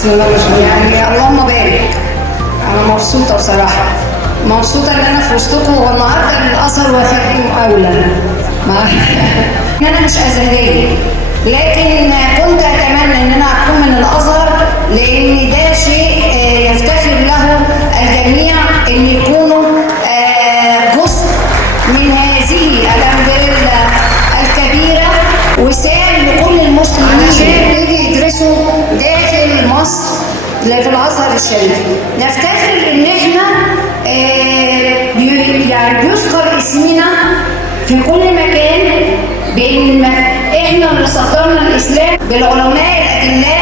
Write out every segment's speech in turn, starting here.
بسم الله ما شاء الله، يعني اللهم بارك. انا مبسوطه بصراحه، مبسوطه ان انا في وسطكم، والنهارده الازهر واخدكم اولى ان انا مش ازهريه، لكن كنت اتمنى ان انا اكون من الازهر، لان ده شيء يفتخر له الجميع ان يكونوا جزء من هذه الامجاد الكبيره، وسام لكل المسلمين علشان يجي يدرسوا داخل مصر في الازهر الشريف. نفتخر ان احنا يعني بيذكر اسمنا في كل مكان، بان احنا اللي صدرنا الاسلام بالعلماء الادلاء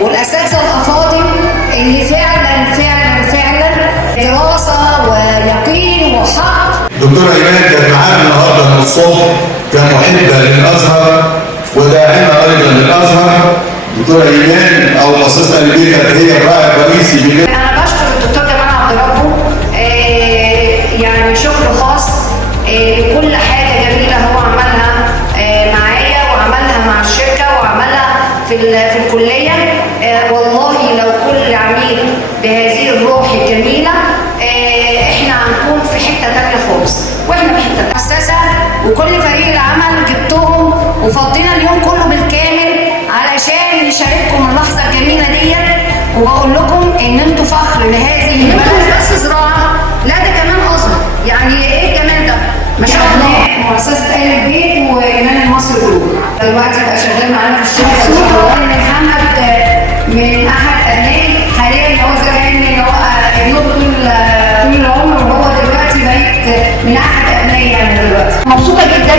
والاساتذه الافاضل اللي فعلا فعلا فعلا دراسه ويقين وحق. دكتورة إيمان كانت معانا النهارده من الصبح كمحبة للأزهر وداعمة أيضا للأزهر. دكتورة إيمان أو مؤسسة البيت كانت هي الراعي الرئيسي. أنا بشكر الدكتور جمال عبد ربه يعني شكر خاص لكل حاجة جميلة هو عملها معايا وعملها مع الشركة وعملها في الكلية. والله لو كل عميل بهذه الروح الجميلة احنا هنكون في حتة تانية خالص، واحنا في حتة تانية. مؤسسة وكل فريق العمل جبتهم وفضينا اليوم كله بالكامل علشان نشارككم اللحظة الجميلة ديت، وبقول لكم ان انتوا فخر لهذه البلد. مش بس زراعة، لا ده كمان أزهر، يعني ايه كمان ده؟ ما شاء الله. مؤسسة آل البيت وإيمان المصري جروب دلوقتي بقى شغال معانا في الشركة. مبسوطة ان محمد من أحد أبنائي حاليا، هو زمان ان هو ابنه طول العمر، وهو دلوقتي بقيت من أحد أبنائي يعني دلوقتي. مبسوطة جدا